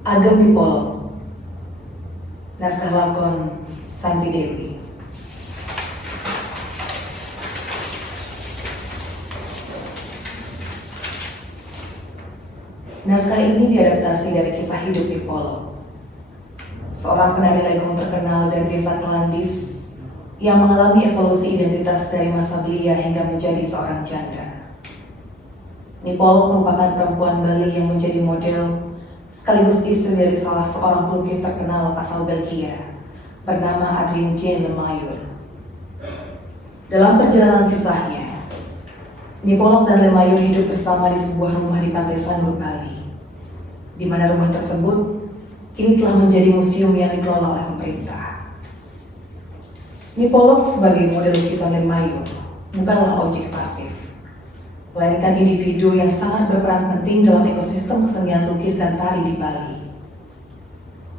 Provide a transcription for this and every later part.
Ageng Nipolo, naskah lakon Santi Dewi. Naskah ini diadaptasi dari kisah hidup Nipolo, seorang penari legong terkenal dari desa Kelandis yang mengalami evolusi identitas dari masa belia hingga menjadi seorang janda. Nipolo merupakan perempuan Bali yang menjadi model sekaligus istri dari salah seorang pelukis terkenal asal Belgia bernama Adrien Jean Lemayur. Dalam perjalanan kisahnya, Nipolo dan Lemayur hidup bersama di sebuah rumah di Pantai Sanur, Bali, di mana rumah tersebut kini telah menjadi museum yang dikelola oleh pemerintah. Nipolo sebagai model lukisan Lemayur bukanlah objek pasif, melainkan individu yang sangat berperan penting dalam ekosistem kesenian lukis dan tari di Bali.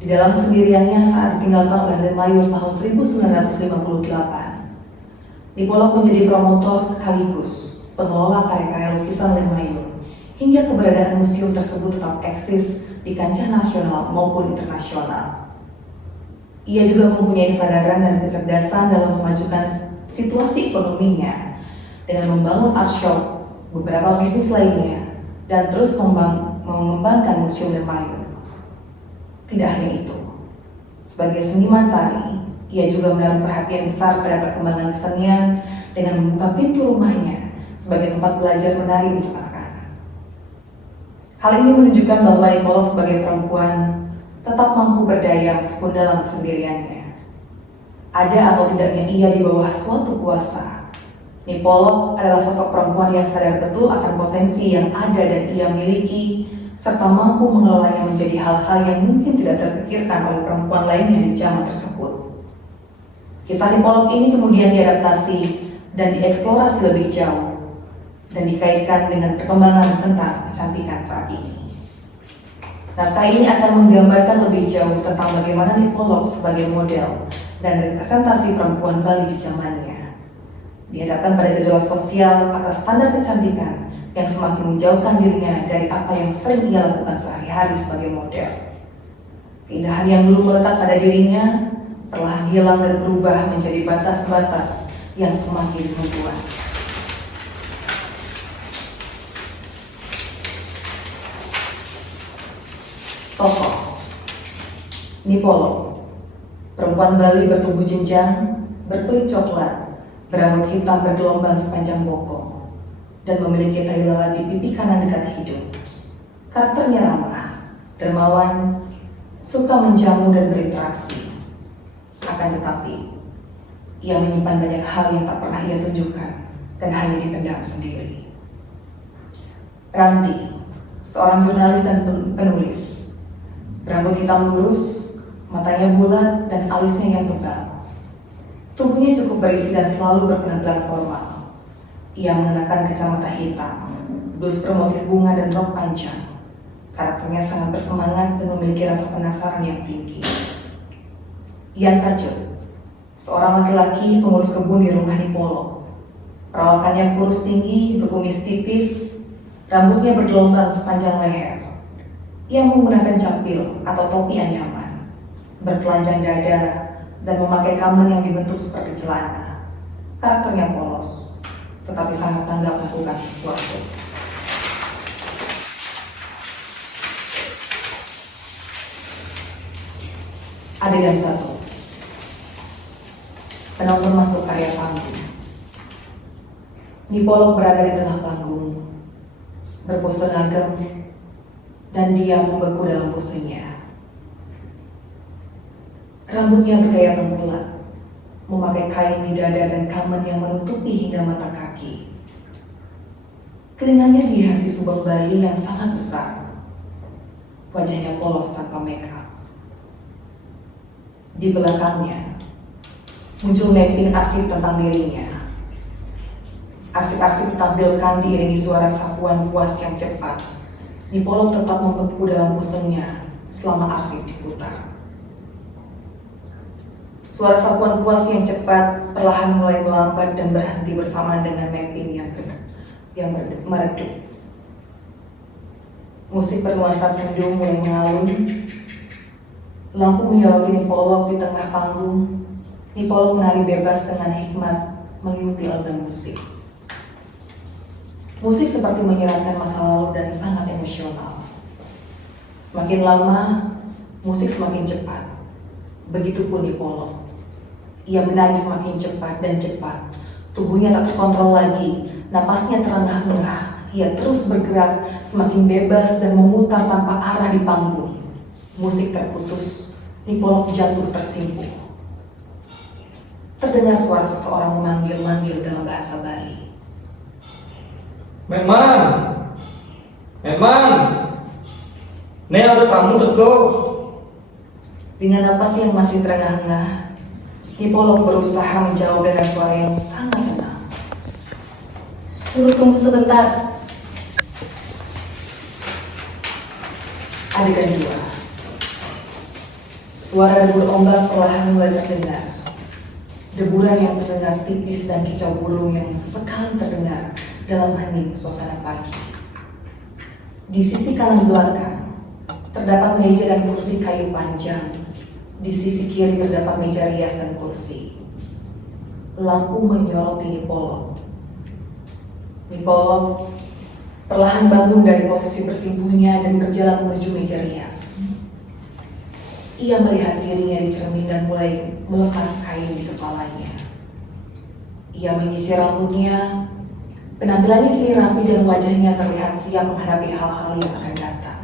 Di dalam sendiriannya saat ditinggalkan oleh Lemayur tahun 1958, Nipolo menjadi promotor sekaligus pengelola karya-karya lukisan Lemayur hingga keberadaan museum tersebut tetap eksis di kancah nasional maupun internasional. Ia juga mempunyai kesadaran dan kecerdasan dalam memajukan situasi ekonominya dengan membangun art shop, beberapa bisnis lainnya, dan terus mengembangkan museum Lemayur. Tidak hanya itu, sebagai seniman tari, ia juga menaruh perhatian besar pada perkembangan kesenian dengan membuka pintu rumahnya sebagai tempat belajar menari untuk anak-anak. Hal ini menunjukkan bahwa Nipolo sebagai perempuan tetap mampu berdaya meskipun dalam kesendiriannya. Ada atau tidaknya ia di bawah suatu kuasa, Nipolo adalah sosok perempuan yang sadar betul akan potensi yang ada dan ia miliki, serta mampu mengelolanya menjadi hal-hal yang mungkin tidak terpikirkan oleh perempuan lainnya di zaman tersebut. Kisah Nipolo ini kemudian diadaptasi dan dieksplorasi lebih jauh dan dikaitkan dengan perkembangan tentang kecantikan saat ini. Naskah ini akan menggambarkan lebih jauh tentang bagaimana Nipolo sebagai model dan representasi perempuan Bali di zamannya dihadapkan pada gejolak sosial atas standar kecantikan yang semakin menjauhkan dirinya dari apa yang sering ia lakukan sehari-hari sebagai model. Keindahan yang dulu melekat pada dirinya perlahan hilang dan berubah menjadi batas-batas yang semakin membuas. Tokoh Nipolo, perempuan Bali bertubuh jenjang, berkulit coklat, berambut hitam bergelombang sepanjang bokong, dan memiliki tahi lalat di pipi kanan dekat hidung. Karakternya ramah, dermawan, suka menjamu dan berinteraksi. Akan tetapi, ia menyimpan banyak hal yang tak pernah ia tunjukkan dan hanya dipendam sendiri. Ranti, seorang jurnalis dan penulis, berambut hitam lurus, matanya bulat, dan alisnya yang tebal. Tubuhnya cukup berisi dan selalu berpenampilan formal. Ia mengenakan kacamata hitam, blus bermotif bunga dan rok panjang. Karakternya sangat bersemangat dan memiliki rasa penasaran yang tinggi. Ian Kacut, seorang laki-laki pengurus kebun di rumah Nipolo. Perawakannya kurus tinggi, berkumis tipis, rambutnya bergelombang sepanjang leher. Ia menggunakan capil atau topi anyaman, bertelanjang dada, dan memakai kamen yang dibentuk seperti celana. Karakternya polos, tetapi sangat tanggap melakukan sesuatu. Adegan 1. Penonton masuk area panggung. Nipolo berada di tengah panggung, berpose ngagem, dan dia membeku dalam posenya. Rambutnya bergaya tengkulak, memakai kain di dada dan kamen yang menutupi hingga mata kaki. Telinganya dihiasi subang Bali yang sangat besar. Wajahnya polos tanpa makeup. Di belakangnya muncul mapping arsip tentang dirinya. Arsip-arsip ditampilkan diiringi suara sapuan puas yang cepat. Nipolo tetap membeku dalam posenya selama arsip diputar. Suara sapuan puas yang cepat perlahan mulai melambat dan berhenti bersamaan dengan mapping yang meredup. Musik bernuansa sendu mulai mengalun. Lampu menyoroti Nipolog di tengah panggung. Nipolog menari bebas dengan hikmat mengikuti alunan musik. Musik seperti menyiratkan masa lalu dan sangat emosional. Semakin lama, musik semakin cepat. Begitupun Nipolog. Ia menari semakin cepat dan cepat. Tubuhnya tak terkontrol lagi. Napasnya terengah-engah. Ia terus bergerak, semakin bebas dan memutar tanpa arah di panggung. Musik terputus. Nipolog jatuh tersimpuh. Terdengar suara seseorang memanggil-manggil dalam bahasa Bali. Memang, nih ada kamu teko. Dengan napas yang masih terengah-engah, Nipolog berusaha menjawab dengan suara yang sangat tenang. Suruh tunggu sebentar. Adegan 2. Suara debur ombak perlahan mulai terdengar. Deburan yang terdengar tipis dan kicau burung yang sesekali terdengar dalam hening suasana pagi. Di sisi kanan belakang, terdapat meja dan kursi kayu panjang. Di sisi kiri terdapat meja rias dan kursi. Lampu menyoroti Nipolog. Nipolog perlahan bangun dari posisi bersembunyinya dan berjalan menuju meja rias. Ia melihat dirinya di cermin dan mulai melepas kain di kepalanya. Ia menyisir rambutnya. Penampilannya kini rapi dan wajahnya terlihat siap menghadapi hal-hal yang akan datang.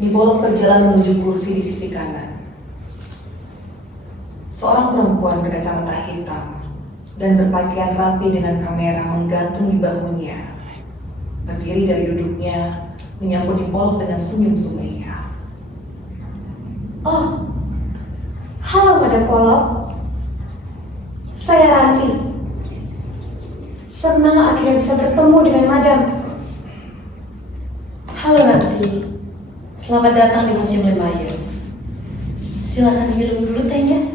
Nipolog berjalan menuju kursi di sisi kanan. Seorang perempuan berkacamata hitam dan berpakaian rapi dengan kamera menggantung di bahunya. Berdiri dari duduknya, menyambut Nipolog dengan senyum sumringah. Oh, halo Madam Polog. Saya Ranti. Senang akhirnya bisa bertemu dengan Madam. Halo Ranti. Selamat datang di Museum Lemayu. Silakan minum dulu tehnya.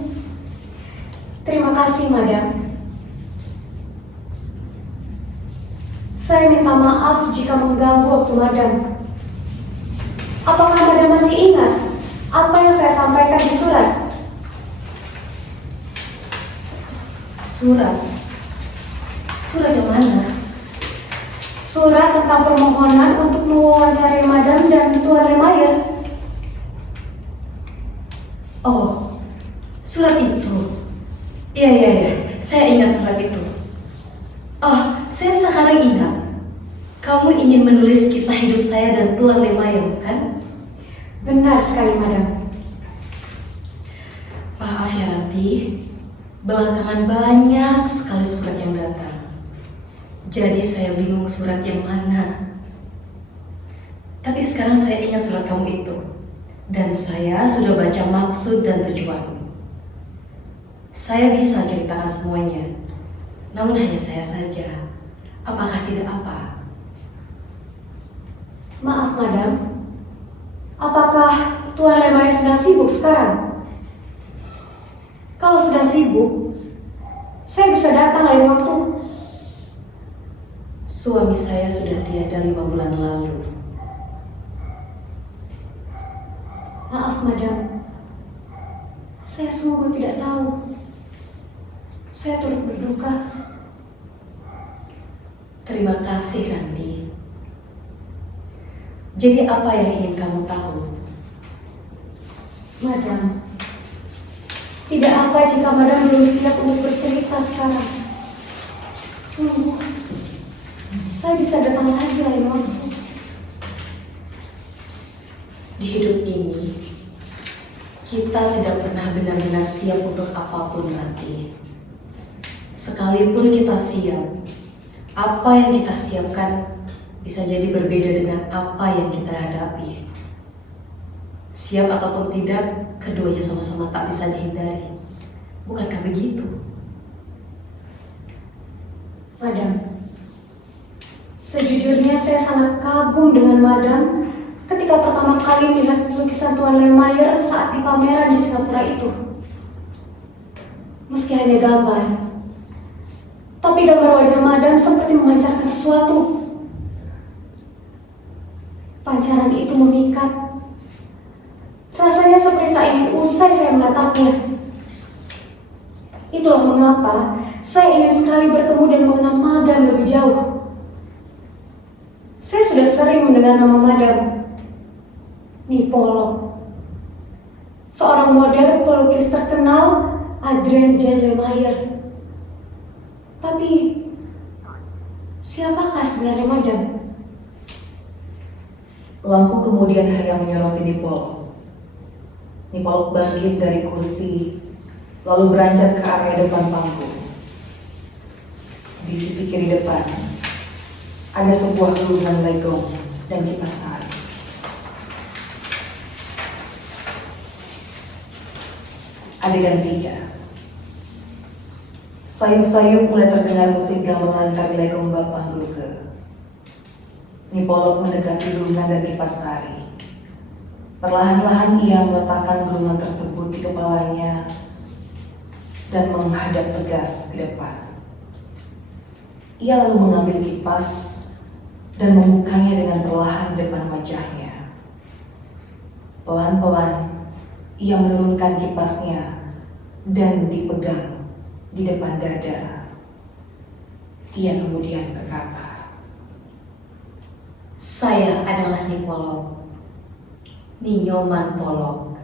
Terima kasih, Madam. Saya minta maaf jika mengganggu waktu Madam. Apakah Madam masih ingat apa yang saya sampaikan di surat? Surat? Surat yang mana? Surat tentang permohonan untuk mewawancarai Madam dan Tuan Lemayer. Oh, surat itu. Iya, saya ingat surat itu. Oh, saya sekarang ingat. Kamu ingin menulis kisah hidup saya dan Tuan Lemayer, bukan? Benar sekali, Madam. Maaf ya, Ranti. Belakangan banyak sekali surat yang datang. Jadi saya bingung surat yang mana. Tapi sekarang saya ingat surat kamu itu. Dan saya sudah baca maksud dan tujuanmu. Saya bisa ceritakan semuanya. Namun hanya saya saja. Apakah tidak apa? Maaf, Madam. Apakah Tuan Lemayer sedang sibuk sekarang? Kalau sedang sibuk, saya bisa datang lain waktu. Suami saya sudah tiada 5 bulan lalu. Maaf, Madam. Saya sungguh tidak tahu. Saya turut berduka. Terima kasih, Ranti. Jadi apa yang ingin kamu tahu? Madam, tidak apa jika Madam belum siap untuk bercerita sekarang. Sungguh, saya bisa datang lagi lain waktu. Di hidup ini, kita tidak pernah benar-benar siap untuk apapun nanti. Sekalipun kita siap, apa yang kita siapkan bisa jadi berbeda dengan apa yang kita hadapi. Siap ataupun tidak, keduanya sama-sama tak bisa dihindari. Bukankah begitu? Madam, sejujurnya saya sangat kagum dengan Madam ketika pertama kali melihat lukisan Tuan Lemayer saat di pameran di Singapura itu. Meski hanya gambar, tapi gambar wajah Madam seperti memancarkan sesuatu. Pancaran itu memikat. Rasanya seperti tak ingin usai saya menatapnya. Itulah mengapa saya ingin sekali bertemu dan mengenal Madam lebih jauh. Saya sudah sering mendengar nama Madam Nipolo, seorang model pelukis terkenal Adrian Jandelmayer. Tapi siapakah sebenarnya Madam? Lampu kemudian hanya menyoroti Nipolo. Nipolo bangkit dari kursi, lalu beranjak ke area depan panggung. Di sisi kiri depan, ada sebuah gulungan legong dan kipas angin. Adegan 3. Sayup-sayup mulai terdengar musik gamelan tari legong Bapak Durga. Nipolo mendekati gulungan dan kipas tari. Perlahan-lahan ia meletakkan gulungan tersebut di kepalanya dan menghadap tegas ke depan. Ia lalu mengambil kipas dan membukanya dengan perlahan di depan wajahnya. Pelan-pelan ia menurunkan kipasnya dan dipegang di depan dada. Ia kemudian berkata, Saya adalah Nipolo, Ninyoman Polok,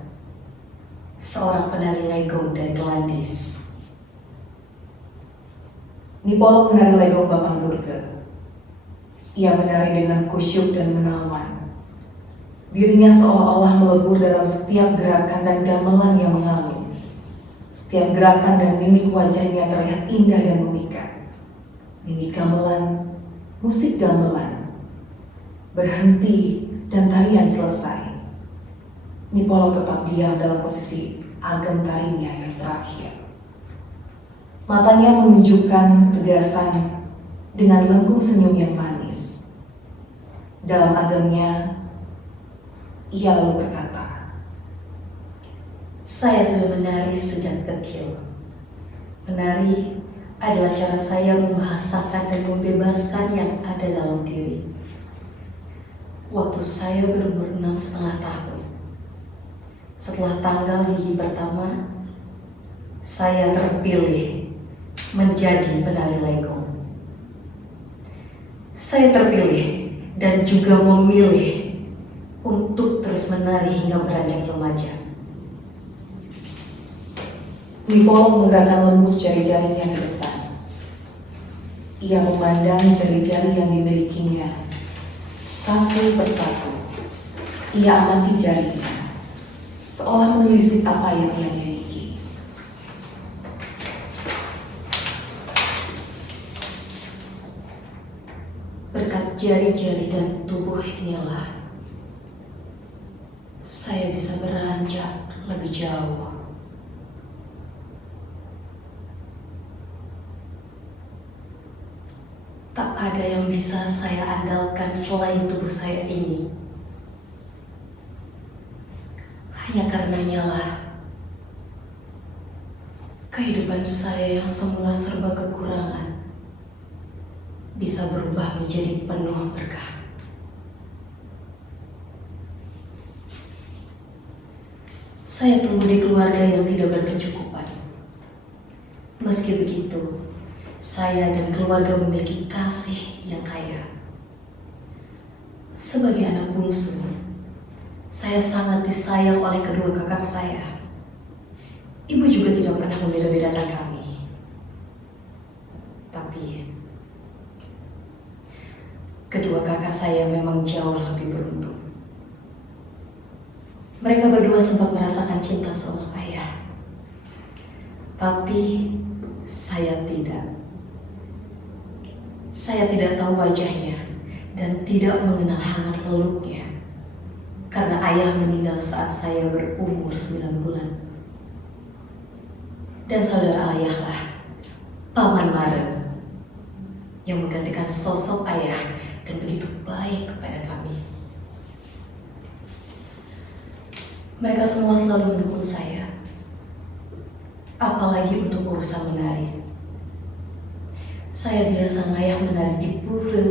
seorang penari legong dari Kelandis. Nipolo menari legong Bapak Durga. Ia menari dengan kusyuk dan menawan. Dirinya seolah-olah melebur dalam setiap gerakan dan gamelan yang mengalun. Setiap gerakan dan mimik wajahnya terlihat indah dan memikat. Mimik gamelan, musik gamelan, berhenti dan tarian selesai. Nipolo tetap diam dalam posisi agam tarinya yang terakhir. Matanya menunjukkan ketegasan dengan lengkung senyum yang manis. Dalam agamnya, ia lalu berkata, Saya sudah menari sejak kecil. Menari adalah cara saya membahasakan dan membebaskan yang ada dalam diri. Waktu saya berumur 6,5 tahun, setelah tanggal gigi pertama, saya terpilih menjadi penari legong. Saya terpilih dan juga memilih untuk terus menari hingga beranjak remaja. Nipolo menggerakkan lembut jari-jarinya ke depan. Ia memandang jari-jari yang dimilikinya satu persatu. Ia amati jarinya, seolah menelisik apa yang ia miliki. Berkat jari-jari dan tubuh inilah saya bisa beranjak lebih jauh. Tak ada yang bisa saya andalkan selain tubuh saya ini. Hanya karenanya lah kehidupan saya yang semula serba kekurangan bisa berubah menjadi penuh berkah. Saya tumbuh di keluarga yang tidak berkecukupan. Meski begitu, saya dan keluarga memiliki kasih yang kaya. Sebagai anak bungsu, saya sangat disayang oleh kedua kakak saya. Ibu juga tidak pernah membeda-bedakan kami. Tapi, kedua kakak saya memang jauh lebih beruntung. Mereka berdua sempat merasakan cinta seorang ayah. Tapi, saya tidak. Saya tidak tahu wajahnya dan tidak mengenal hangat peluknya karena ayah meninggal saat saya berumur 9 bulan. Dan saudara ayahlah, Paman Mare, yang menggantikan sosok ayah dan begitu baik kepada kami. Mereka semua selalu mendukung saya, apalagi untuk urusan menari. Saya biasa ngayah menari di pura,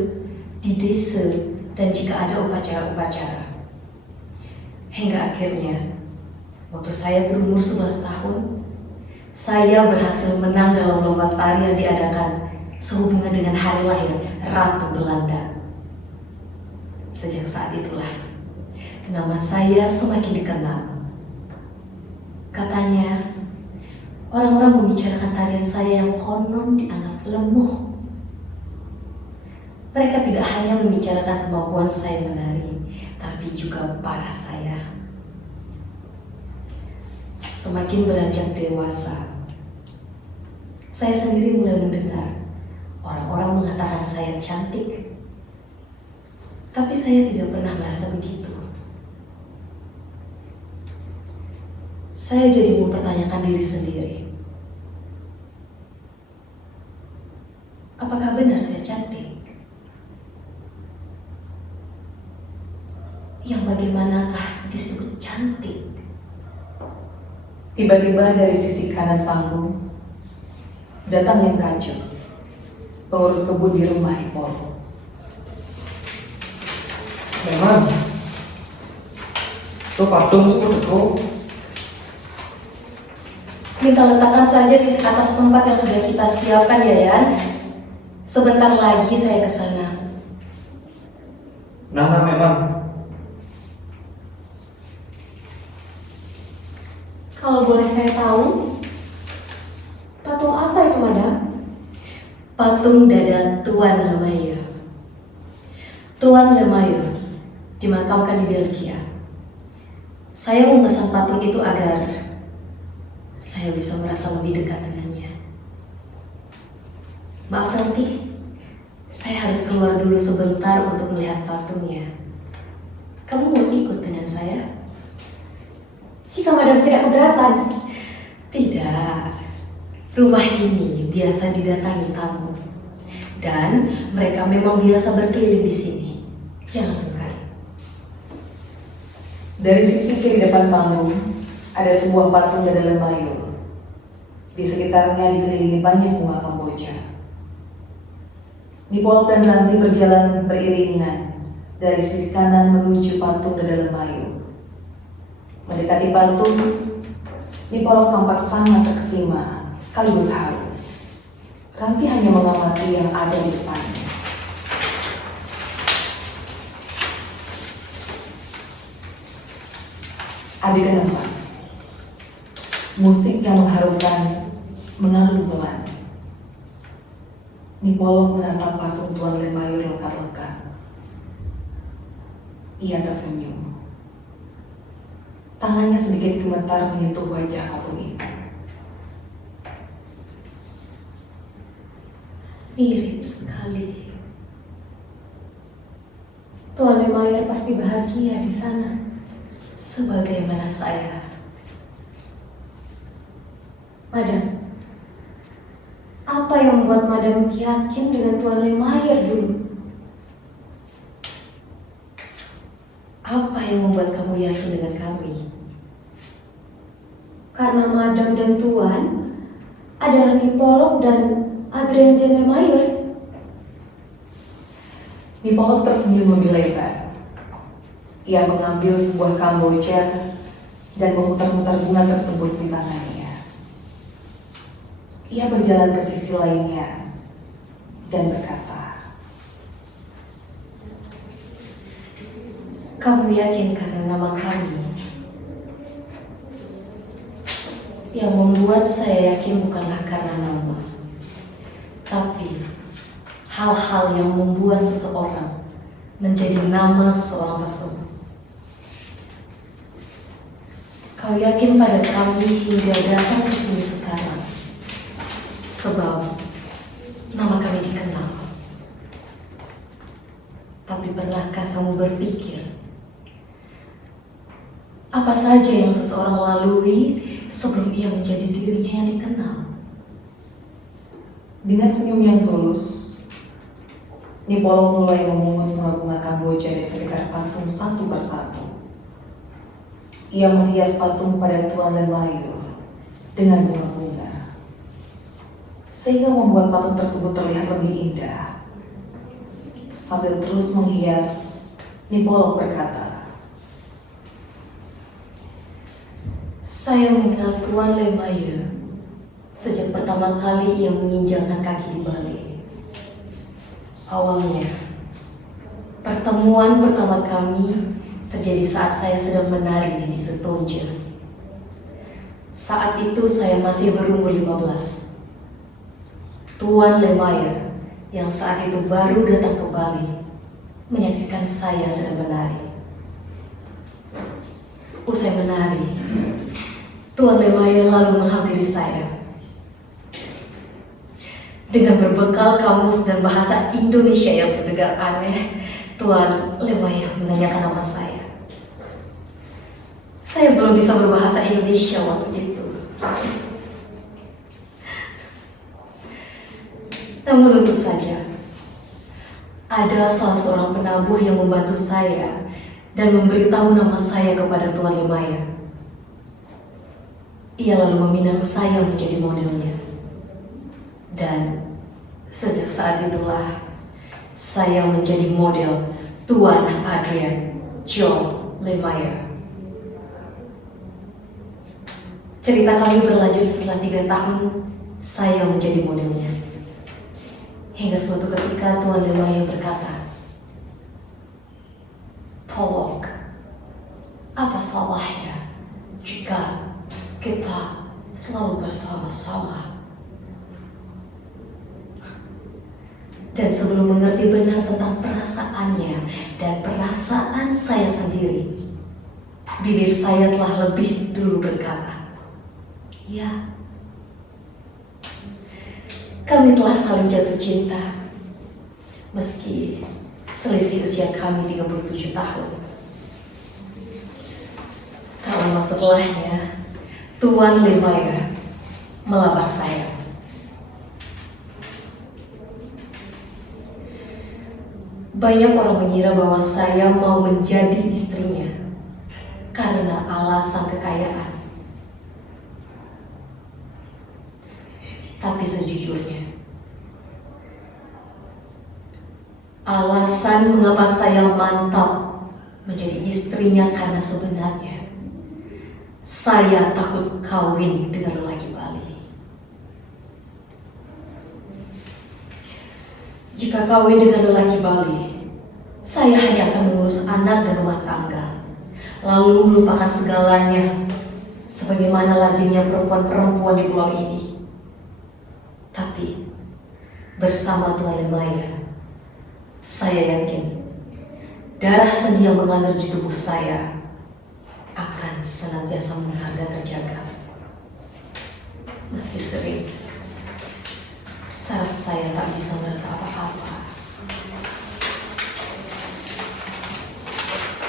di desa, dan jika ada upacara-upacara. Hingga akhirnya, waktu saya berumur 11 tahun, saya berhasil menang dalam lomba tari yang diadakan sehubungan dengan hari lahir Ratu Belanda. Sejak saat itulah, nama saya semakin dikenal. Katanya, orang-orang membicarakan tarian saya yang konon dianggap lemah. Mereka tidak hanya membicarakan kemampuan saya menari, tapi juga parah saya. Semakin beranjak dewasa, saya sendiri mulai mendengar orang-orang mengatakan saya cantik. Tapi saya tidak pernah merasa begitu. Saya jadi mempertanyakan diri sendiri. Apakah benar saya cantik? Yang bagaimanakah disebut cantik? Tiba-tiba dari sisi kanan panggung datang yang kacau, pengurus kebun di rumah Nipolo. Memang itu patung seperti itu. Minta letakkan saja di atas tempat yang sudah kita siapkan ya, Yan. Sebentar lagi saya ke sana. Nah, memang. Kalau boleh saya tahu, patung apa itu, Madam? Patung dada Tuan Lemaire. Tuan Lemaire dimakamkan di Belgia. Saya memesan patung itu agar saya bisa merasa lebih dekat dengannya. Maaf nanti, saya harus keluar dulu sebentar untuk melihat patungnya. Kamu mau ikut dengan saya? Jika Madam tidak keberatan. Tidak. Rumah ini biasa didatangi tamu. Dan mereka memang biasa berkeliling di sini. Jangan sungkan. Dari sisi kiri depan panggung ada sebuah patung dada Lemaire. Di sekitarnya dikelilingi banyak bunga Kamboja. Nipolo dan Ranti berjalan beriringan dari sisi kanan menuju patung dada Lemaire. Mendekati patung, Nipolo tampak sangat terkesima sekaligus haru. Ranti hanya mengamati yang ada di depannya. Adegan 4. Musik yang mengharukan mengalun pelan. Nipolo menatap patung Tuan Lemaire lekat-lekat. Ia tersenyum. Tangannya sedikit gemetar menyentuh wajah patung itu. Mirip sekali. Tuan Lemaire pasti bahagia di sana. Sebagaimana saya. Madam, apa yang membuat Madam yakin dengan Tuan Lemaire dulu? Apa yang membuat kamu yakin dengan kami? Karena Madam dan Tuan adalah Nipolo dan Adrien Jean Lemaire. Nipolo tersenyum lebih lebar. Ia mengambil sebuah Kamboja dan memutar-mutar bunga tersebut di tangannya. Ia berjalan ke sisi lainnya dan berkata, Kamu yakin karena nama kami? Yang membuat saya yakin bukanlah karena nama, tapi hal-hal yang membuat seseorang menjadi nama seseorang tersebut. Kau yakin pada kami hingga datang ke sini sekarang, sebab nama kami dikenal. Tapi pernahkah kamu berpikir apa saja yang seseorang lalui sebelum ia menjadi dirinya yang dikenal? dengan senyum yang tulus, Nipolo mulai memungut bunga-bunga Kamboja di sekitar patung satu persatu. Ia menghias patung pada Tuan Lemaire dengan bunga-bunga, sehingga membuat patung tersebut terlihat lebih indah. Sambil terus menghias Nipolog berkata, Saya mengenal Tuan Lemaire sejak pertama kali ia menginjakkan kaki di Bali. Awalnya, pertemuan pertama kami terjadi saat saya sedang menari di Setonja. Saat itu saya masih berumur 15. Tuan Lemaire yang saat itu baru datang ke Bali menyaksikan saya sedang menari. Usai menari, Tuan Lemaire lalu menghampiri saya. Dengan berbekal kamus dan bahasa Indonesia yang terdengar aneh, Tuan Lemaire menanyakan nama saya. Saya belum bisa berbahasa Indonesia waktu itu. Namun untung saja, ada salah seorang penabuh yang membantu saya dan memberitahu nama saya kepada Tuan Lemaire. Ia lalu meminang saya menjadi modelnya. Dan sejak saat itulah saya menjadi model Tuan Adrian John Lemaire. Cerita kami berlanjut setelah 3 tahun saya menjadi modelnya. Hingga suatu ketika Tuan Lemaire berkata, Polog, apa salahnya jika kita selalu bersama-sama? Dan sebelum mengerti benar tentang perasaannya dan perasaan saya sendiri, bibir saya telah lebih dulu berkata, ya, kami telah saling jatuh cinta, meski selisih usia kami 37 tahun. Tak lama setelahnya, Tuan Lemaire melamar saya. Banyak orang mengira bahwa saya mau menjadi istrinya karena alasan kekayaan. Tapi sejujurnya, alasan mengapa saya mantap menjadi istrinya karena sebenarnya saya takut kawin dengan lelaki Bali. Jika kawin dengan lelaki Bali, saya hanya akan mengurus anak dan rumah tangga, lalu melupakan segalanya, sebagaimana lazimnya perempuan-perempuan di pulau ini. Tapi bersama Tuan Lemaire, saya yakin darah seni yang mengalir di tubuh saya akan senantiasa mengharga terjaga. Meski sering saraf saya tak bisa merasa apa-apa.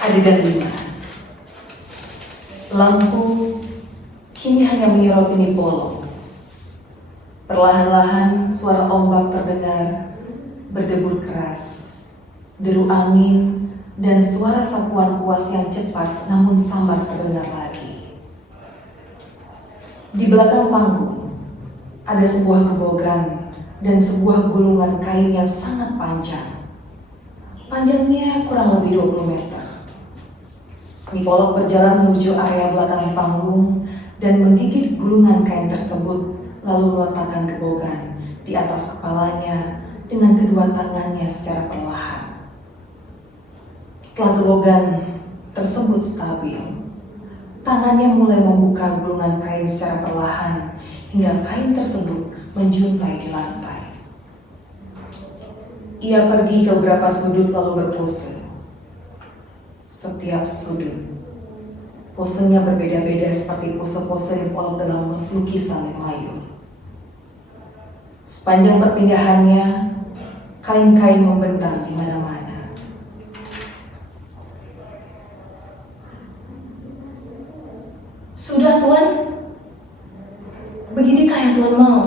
Adegan 5. Lampu kini hanya menyoroti Nipolog. Perlahan-lahan suara ombak terdengar, berdebur keras, deru angin, dan suara sapuan kuas yang cepat namun samar terdengar lagi. Di belakang panggung, ada sebuah gebogan dan sebuah gulungan kain yang sangat panjang. Panjangnya kurang lebih 20 meter. Nipolog berjalan menuju area belakang panggung dan menggigit gulungan kain tersebut, lalu meletakkan gebogan di atas kepalanya dengan kedua tangannya secara perlahan. Setelah gebogan tersebut stabil, tangannya mulai membuka gulungan kain secara perlahan hingga kain tersebut menjuntai di lantai. Ia pergi ke beberapa sudut lalu berpose. Setiap sudut, posenya berbeda-beda seperti pose-pose Nipolog dalam lukisan Melayu. Sepanjang perpindahannya, kain-kain membentang di mana-mana. Sudah Tuan, beginikah yang Tuan mau?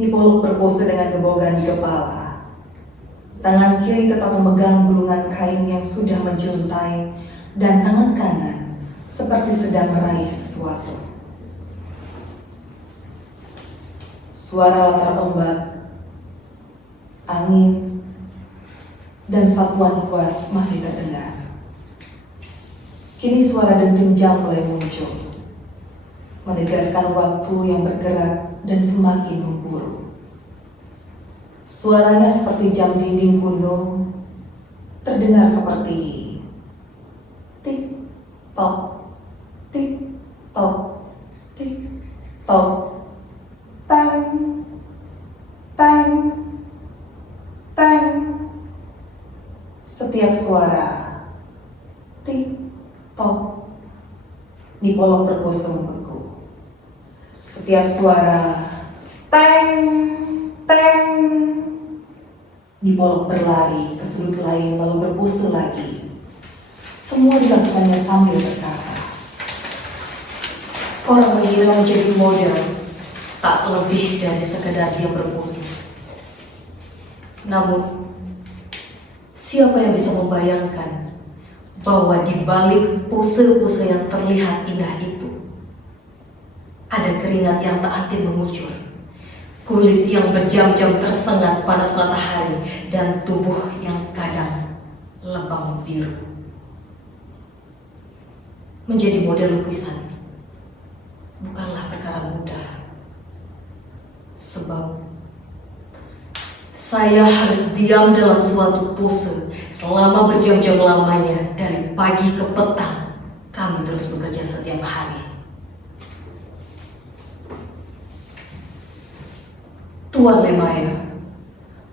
Nipolog berpose dengan gebogan di kepala. Tangan kiri tetap memegang gulungan kain yang sudah menjuntai dan tangan kanan seperti sedang meraih sesuatu. Suara latar ombak, angin, dan sapuan kuas masih terdengar. Kini suara denting jam mulai muncul, menegaskan waktu yang bergerak dan semakin memburu. Suaranya seperti jam dinding gunung, terdengar seperti tik tok, tik tok, tik tok, tang, tang, tang. Setiap suara tik tok Nipolok berpose membeku. Setiap suara teng, teng, Nipolok berlari ke sudut lain lalu berpose lagi. Semua dilakukannya sambil berkata, Orang mengira menjadi model tak lebih dari sekedar dia berpose. Namun, siapa yang bisa membayangkan bahwa di balik pose-pose yang terlihat indah itu ada keringat yang tak hati mengucur, kulit yang berjam-jam tersengat panas matahari, dan tubuh yang kadang lebam biru. Menjadi model lukisan bukanlah perkara mudah, sebab saya harus diam dalam suatu pose selama berjam-jam lamanya. Dari pagi ke petang kami terus bekerja setiap hari. Tuan Lemaya,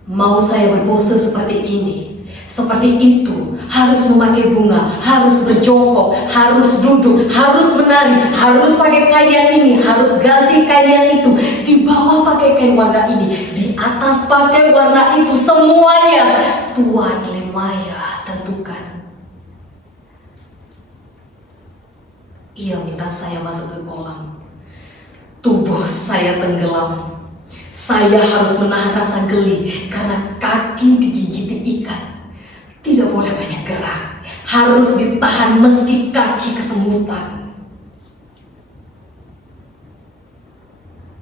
mau saya berpose seperti ini, seperti itu, harus memakai bunga, harus berjongkok, harus duduk, harus menari, harus pakai kain yang ini, harus ganti kain yang itu, di bawah pakai kain warna ini, di atas pakai warna itu, semuanya Tuan Lemaya tentukan. Ia minta saya masuk ke kolam. Tubuh saya tenggelam. Saya harus menahan rasa geli karena kaki digigiti ikan. Tidak boleh banyak gerak. Harus ditahan meski kaki kesemutan.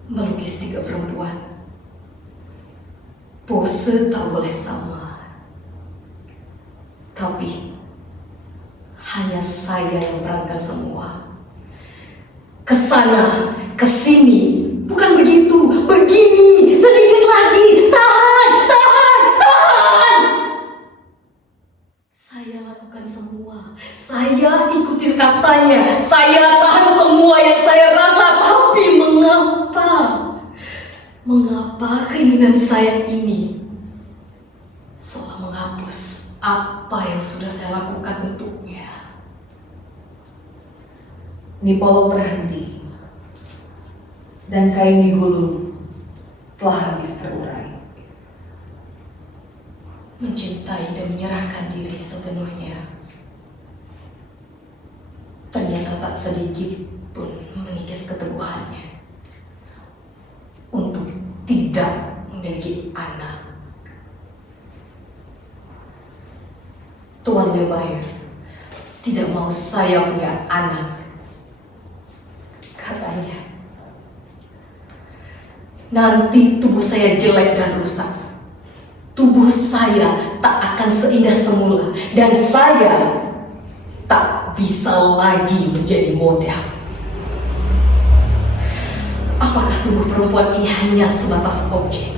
Melukis 3 perempuan. Pose tak boleh sama. Tapi hanya saya yang berangkat semua. Kesana, kesini, bukan begitu, begini, sedikit lagi, tahan, tahan, tahan. Saya lakukan semua, saya ikuti katanya, saya tahan semua yang saya rasa, tapi mengapa keinginan saya ini seolah menghapus apa yang sudah saya lakukan untuknya? Nipolok terhenti, dan kain digulung telah habis terurai. Mencintai dan menyerahkan diri sepenuhnya ternyata tak sedikit pun mengikis keteguhannya untuk tidak memiliki anak. Tuan Lemaya tidak mau saya punya anak. Katanya, nanti tubuh saya jelek dan rusak. Tubuh saya tak akan seindah semula, dan saya tak bisa lagi menjadi model. Apakah tubuh perempuan ini hanya sebatas objek?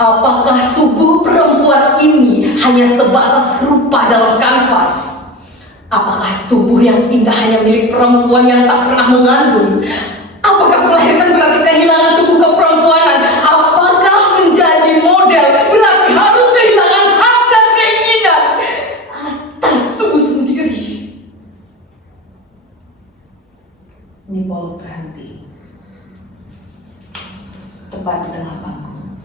Apakah tubuh perempuan ini hanya sebatas rupa dalam kanvas? Apakah tubuh yang indah hanya milik perempuan yang tak pernah mengandung? Apakah melahirkan berarti kehilangan tubuh keperempuanan? Apakah menjadi model berarti harus kehilangan hak dan keinginan atas tubuh sendiri? Nipolok terhenti, tepat di tengah panggung.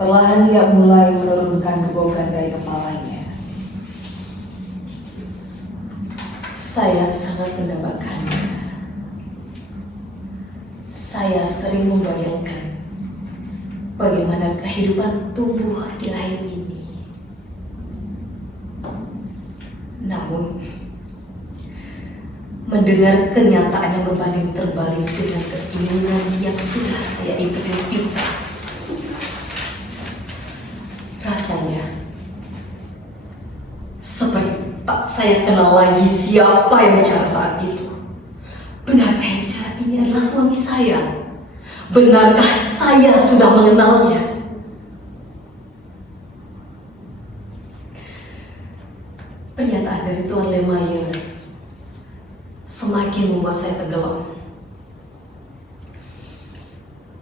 Perlahan dia mulai menurunkan kebogan dari kepalanya. Saya sangat mendambakannya. Saya sering membayangkan bagaimana kehidupan tubuh di lain ini. Namun, mendengar kenyataan yang berbanding terbalik dengan keinginan yang sudah saya impikan, rasanya saya kenal lagi siapa yang bicara saat itu. Benarkah yang bicara ini adalah suami saya? Benarkah saya sudah mengenalnya? Pernyataan dari Tuan Lemayer semakin membuat saya tenggelam.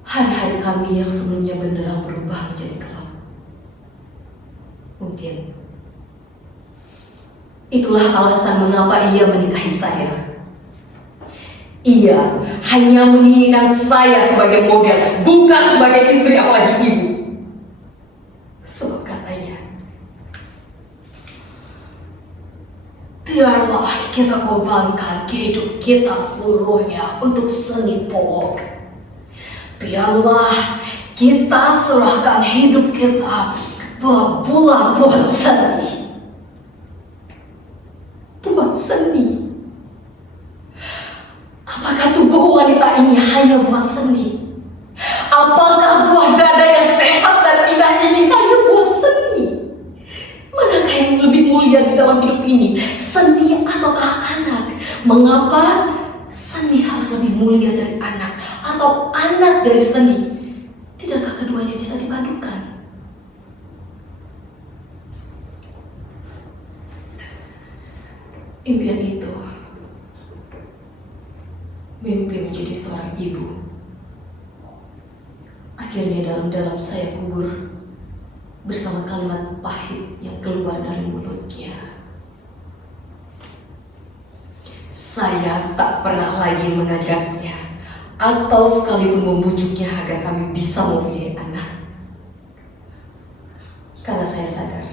Hari-hari kami yang sebelumnya benderang berubah menjadi gelap. Mungkin itulah alasan mengapa ia menikahi saya. Ia hanya menginginkan saya sebagai model, bukan sebagai istri apalagi ibu. Sebab katanya, biarlah kita korbankan hidup kita seluruhnya untuk seni Pollock. Biarlah kita serahkan hidup kita buat seni. Buat seni. Apakah tubuh wanita ini hanya buat seni? Apakah buah dada yang sehat dan indah ini hanya buat seni? Manakah yang lebih mulia di dalam hidup ini? Seni ataukah anak? Mengapa seni harus lebih mulia dari anak? Atau anak dari seni? Tidakkah keduanya bisa dipadukan? Impian itu, mimpi menjadi seorang ibu, akhirnya dalam-dalam saya kubur bersama kalimat pahit yang keluar dari mulutnya. Saya tak pernah lagi mengajaknya atau sekalipun membujuknya agar kami bisa mempunyai anak. Karena saya sadar,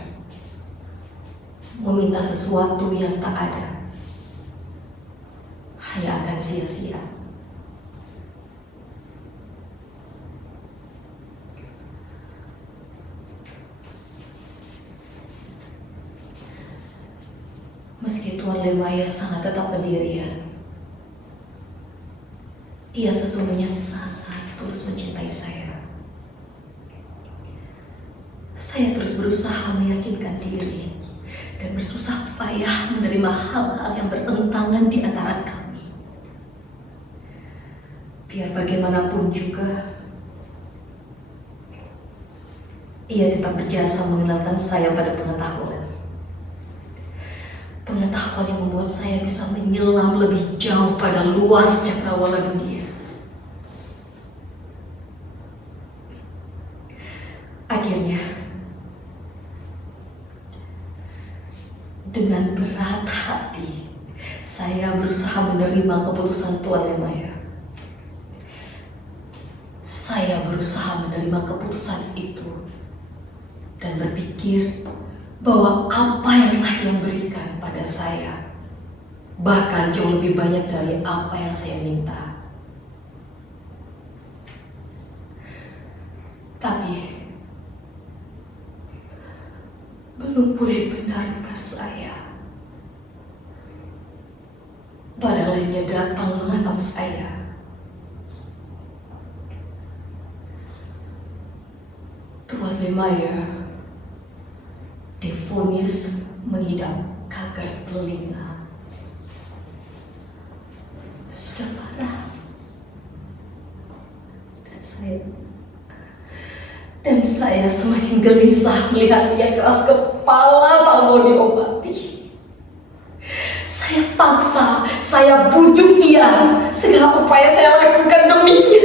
meminta sesuatu yang tak ada hanya akan sia-sia. Meski Tuan Lemayer sangat tetap pendirian, ia sesungguhnya sangat tulus mencintai saya. Saya terus berusaha meyakinkan diri dan bersusah payah menerima hal-hal yang bertentangan di antara kami. Biar bagaimanapun juga, ia tetap berjasa mengenalkan saya pada pengetahuan. Pengetahuan yang membuat saya bisa menyelam lebih jauh pada luas cakrawala dunia. Akhirnya, dengan berat hati, saya berusaha menerima keputusan Tuan Lemayer. Saya berusaha menerima keputusan itu dan berpikir bahwa apa yang telah Ia berikan pada saya bahkan jauh lebih banyak dari apa yang saya minta. Tapi belum pulih benarkah saya? Pada lainnya datang mengantam saya. Tuan Lemayer divonis mengidap kanker telinga. Sudah parah. Dan saya semakin gelisah melihat ia keras kepala tak mau diobati. Saya paksa, saya bujuk ia. Segala upaya saya lakukan deminya.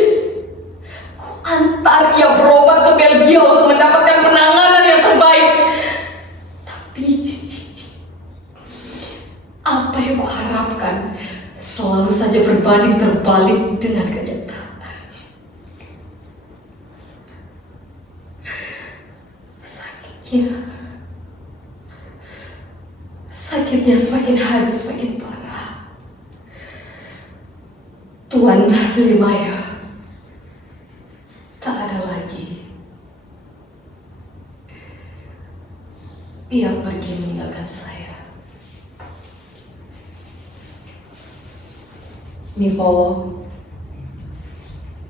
Ku antar ia berobat ke Belgia untuk mendapatkan penanganan yang terbaik. Tapi apa yang kuharapkan selalu saja berbanding terbalik dengan kenyataan. Sakitnya semakin hari semakin parah. Tuan Lemayer tak ada lagi. Ia pergi meninggalkan saya. Nipolo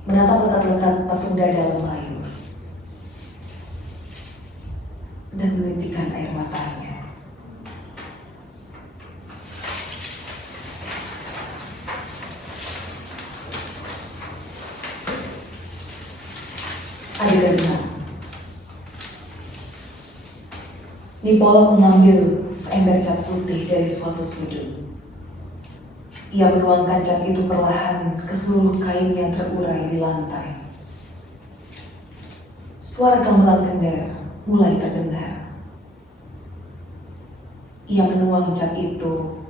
menatap lekat-lekat patung dada Lemayer dan menitikkan air matanya. berdenang. Nipolok mengambil seember cat putih dari suatu sudut. Ia menuangkan cat itu perlahan ke seluruh kain yang terurai di lantai. Suara gamelan kendar mulai terdengar. Ia menuang cat itu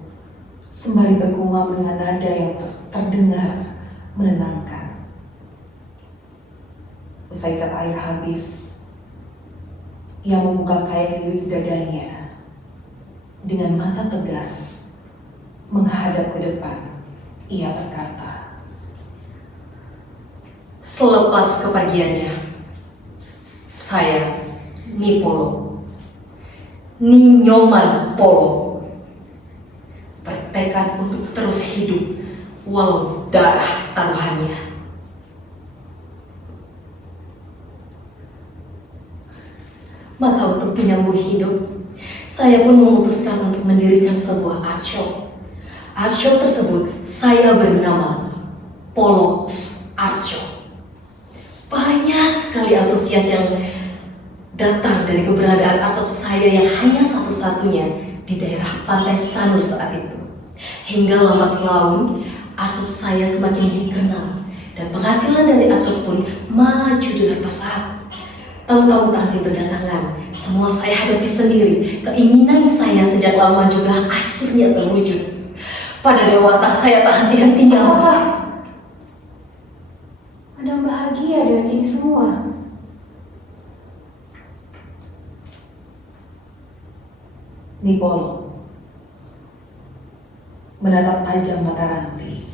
sembari bergumam dengan nada yang terdengar menenangkan. Usai cat air habis, ia membuka kain lilin di dadanya. Dengan mata tegas, menghadap ke depan, ia berkata, Selepas kepergiannya, saya Nipolo, Ninyoman Polo, bertekad untuk terus hidup walau darah taruhannya. Maka untuk menyambung hidup, saya pun memutuskan untuk mendirikan sebuah art shop. Art shop tersebut saya beri nama Polo Art Shop. Banyak sekali antusias yang datang dari keberadaan art shop saya yang hanya satu-satunya di daerah Pantai Sanur saat itu. Hingga lambat laun, art shop saya semakin dikenal dan penghasilan dari art shop pun maju dengan pesat. Tamu-tamu tak henti berdatangan, semua saya hadapi sendiri. Keinginan saya sejak lama juga akhirnya terwujud. Pada dewata saya tak henti-hentinya. Apakah Madam bahagia dengan ini semua? Nipolo menatap tajam mata Ranti.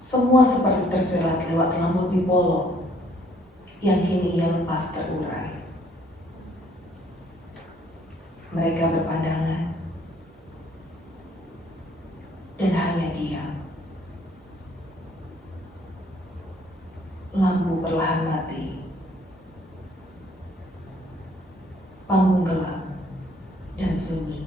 Semua seperti tersirat lewat rambut Nipolo yang kini ia lepas terurai. Mereka berpandangan dan hanya diam. Lampu perlahan mati. Panggung gelap dan sunyi.